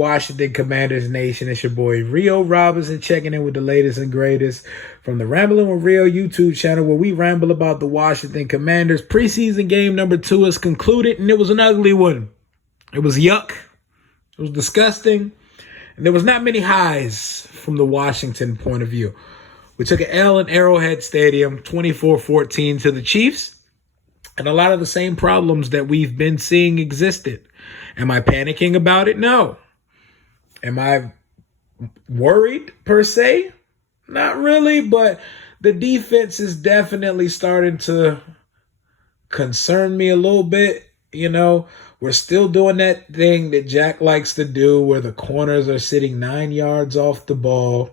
Washington Commanders Nation? It's your boy Rio Robinson checking in with the latest and greatest from the Rambling with Rio YouTube channel, where we ramble about the Washington Commanders. Preseason game number 2 is concluded, and it was an ugly one. It was yuck. It was disgusting. And there was not many highs from the Washington point of view. We took an L in Arrowhead Stadium, 24-14 to the Chiefs. And a lot of the same problems that we've been seeing existed. Am I panicking about it? No. Am I worried per se? Not really, but the defense is definitely starting to concern me a little bit. You know, we're still doing that thing that Jack likes to do where the corners are sitting 9 yards off the ball.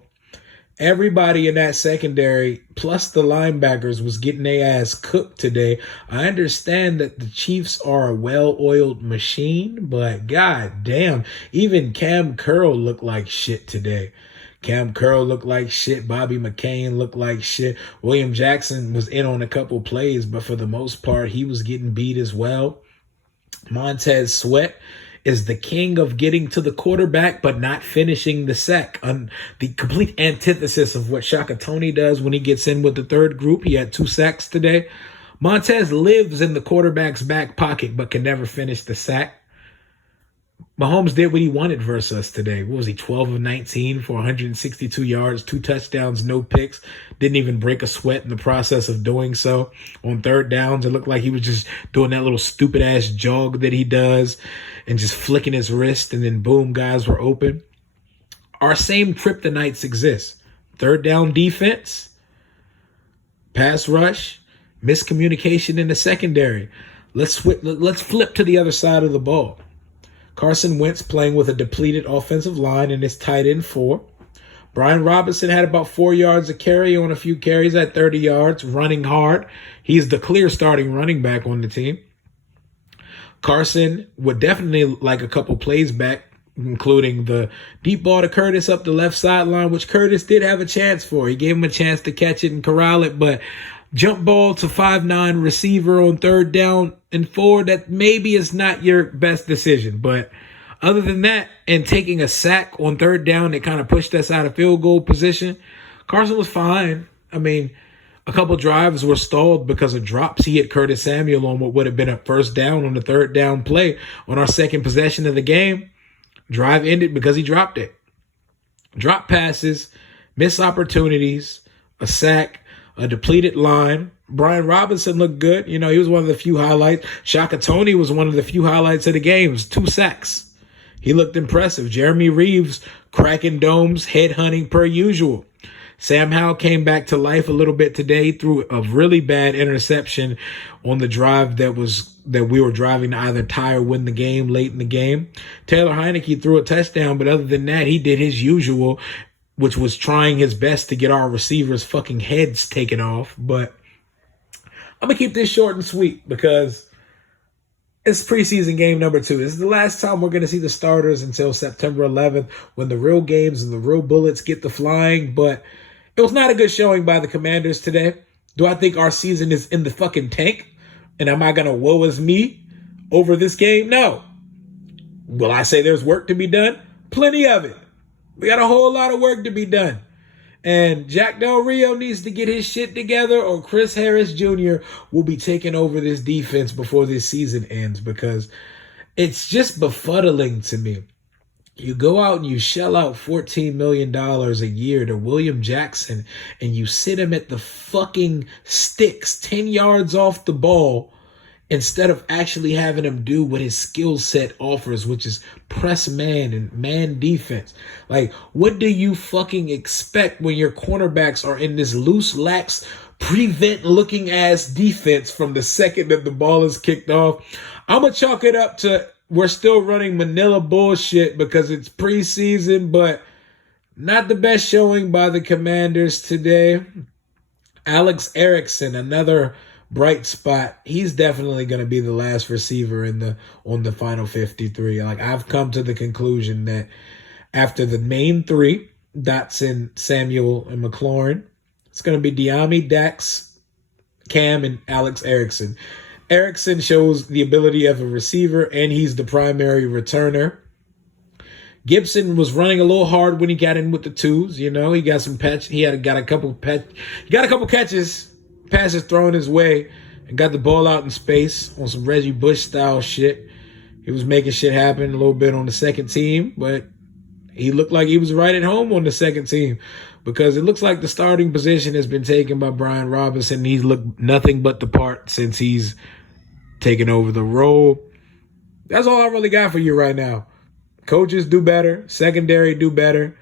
Everybody in that secondary, plus the linebackers, was getting their ass cooked today. I understand that the Chiefs are a well-oiled machine, but god damn, even Cam Curl looked like shit today. Cam Curl looked like shit. Bobby McCain looked like shit. William Jackson was in on a couple plays, but for the most part, he was getting beat as well. Montez Sweat is the king of getting to the quarterback but not finishing the sack. The complete antithesis of what Shaka Toney does when he gets in with the third group. He had 2 sacks today. Montez lives in the quarterback's back pocket but can never finish the sack. Mahomes did what he wanted versus us today. What was he, 12 of 19 for 162 yards, 2 touchdowns, no picks. Didn't even break a sweat in the process of doing so. On third downs, it looked like he was just doing that little stupid-ass jog that he does and just flicking his wrist, and then boom, guys were open. Our same kryptonites exist. Third down defense, pass rush, miscommunication in the secondary. Let's flip to the other side of the ball. Carson Wentz playing with a depleted offensive line in his tight end 4. Brian Robinson had about 4 yards a carry on a few carries at 30 yards, running hard. He's the clear starting running back on the team. Carson would definitely like a couple plays back, including the deep ball to Curtis up the left sideline, which Curtis did have a chance for. He gave him a chance to catch it and corral it, but jump ball to 5'9" receiver on third down and 4, that maybe is not your best decision. But other than that, and taking a sack on third down that kind of pushed us out of field goal position, Carson was fine. I mean, a couple drives were stalled because of drops. He hit Curtis Samuel on what would have been a first down on the third down play on our second possession of the game. Drive ended because he dropped it. Drop passes, missed opportunities, a sack, a depleted line. Brian Robinson looked good. You know, he was one of the few highlights. Shaka Toney was one of the few highlights of the game. It was 2 sacks. He looked impressive. Jeremy Reeves cracking domes, head hunting per usual. Sam Howell came back to life a little bit today through a really bad interception on the drive that we were driving to either tie or win the game late in the game. Taylor Heineke threw a touchdown, but other than that, he did his usual, which was trying his best to get our receivers' fucking heads taken off. But I'm going to keep this short and sweet because it's preseason game number 2. This is the last time we're going to see the starters until September 11th when the real games and the real bullets get to flying. But it was not a good showing by the Commanders today. Do I think our season is in the fucking tank? And am I going to woe is me over this game? No. Will I say there's work to be done? Plenty of it. We got a whole lot of work to be done. And Jack Del Rio needs to get his shit together, or Chris Harris Jr. will be taking over this defense before this season ends, because it's just befuddling to me. You go out and you shell out $14 million a year to William Jackson, and you sit him at the fucking sticks 10 yards off the ball, instead of actually having him do what his skill set offers, which is press man and man defense. Like, what do you fucking expect when your cornerbacks are in this loose, lax, prevent-looking ass defense from the second that the ball is kicked off? I'm going to chalk it up to we're still running Manila bullshit because it's preseason, but not the best showing by the Commanders today. Alex Erickson, another bright spot. He's definitely going to be the last receiver on the final 53. Like, I've come to the conclusion that after the main 3, Dotson, Samuel, and McLaurin, it's going to be Diami, Dax, Cam, and Alex Erickson. Erickson shows the ability of a receiver, and he's the primary returner. Gibson was running a little hard when he got in with the twos. You know, he got some patch. Got a couple catches, passes thrown his way, and got the ball out in space on some Reggie Bush style shit. He was making shit happen a little bit on the second team, but he looked like he was right at home on the second team because it looks like the starting position has been taken by Brian Robinson. He's looked nothing but the part since he's taken over the role. That's all I really got for you right now. Coaches do better. Secondary do better.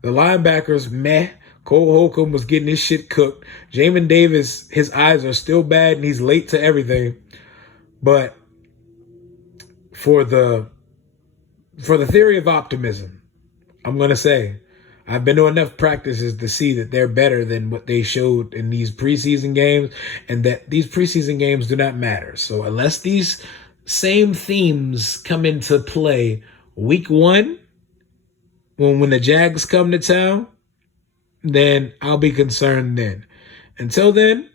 The linebackers, meh. Cole Holcomb was getting his shit cooked. Jamin Davis, his eyes are still bad and he's late to everything. But for the theory of optimism, I'm going to say I've been to enough practices to see that they're better than what they showed in these preseason games and that these preseason games do not matter. So unless these same themes come into play week 1, when the Jags come to town, then I'll be concerned then. Until then,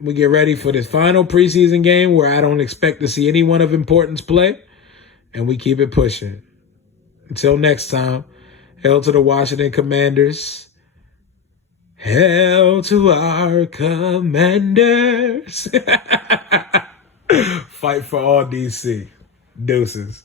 we get ready for this final preseason game where I don't expect to see anyone of importance play, and we keep it pushing. Until next time, hail to the Washington Commanders. Hail to our Commanders. Fight for all DC. Deuces.